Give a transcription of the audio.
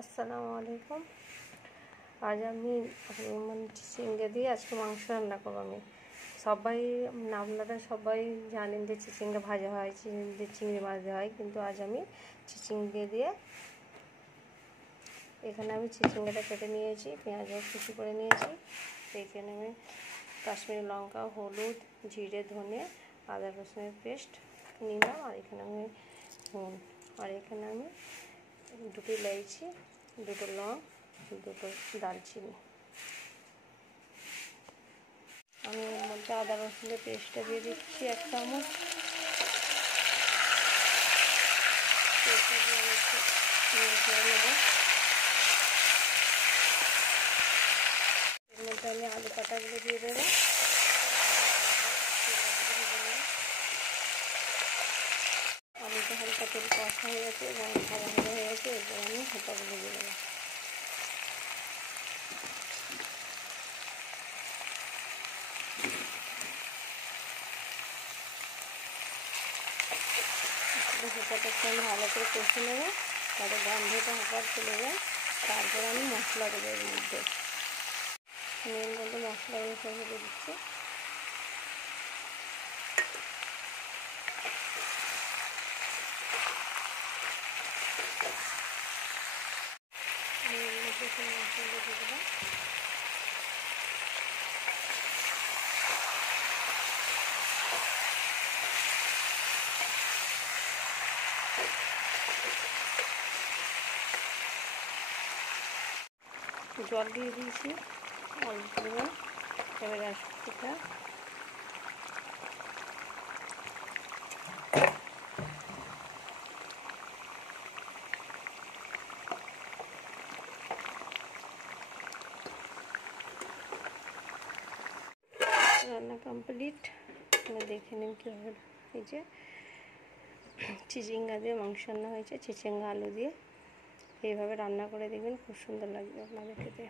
আসসালামু আলাইকুম। আজ আমি চিচিঙ্গা দিয়ে আজকে মাংস রান্না করবো। আমি সবাই আপনারা সবাই জানেন যে চিচিঙ্গা ভাজা হয়, চিংড়ি মাছ দেওয়া হয়, কিন্তু আজ আমি চিচিঙ্গা দিয়ে এখানে আমি চিচিঙ্গাটা কেটে নিয়েছি, পেঁয়াজও কুচি করে নিয়েছি। এইখানে আমি কাশ্মীরি লঙ্কা, হলুদ, জিরে, ধনে, আদা রসুনের পেস্ট নিলাম। আর এখানে আমি দুটো ইলাইচি, দুটো লং, দুটো দারচিনি। আমি এর মধ্যে আদা রসুনের পেস্টটা দিয়ে দিচ্ছি 1 চামচ। পেস্টটা দিয়ে একটু নেড়ে নেব। এর মধ্যে আমি আলু কাটাগুলো দিয়ে দেবো। আলুটা হালকা তেল কষা হয়ে গেছে এবং ভাজা ভাজা হয়ে গেছে। এরপর আমি হোপাগুলো দিয়ে দেবো। হোপাটাকে আমি ভালো করে কষে নেবো, তাতে গন্ধটা হোপার চলে যায়। তারপর আমি মশলা দেবো এর মধ্যে। আমি এর মধ্যে মশলাগুলো সব ফেলে দিচ্ছি। আমি এর মধ্যে সব মশলা দিয়ে দেবো। জল দিয়ে দিয়েছি অল্প পরিমাণ। এবার রান্নাটা রান্না কমপ্লিট। আমি দেখে নিন কীভাবে। এই যে চিচিঙ্গা দিয়ে মাংস রান্না হয়েছে, চিচিঙ্গা আলু দিয়ে। এইভাবে রান্না করে দেখবেন, খুব সুন্দর লাগবে আপনাদের খেতে।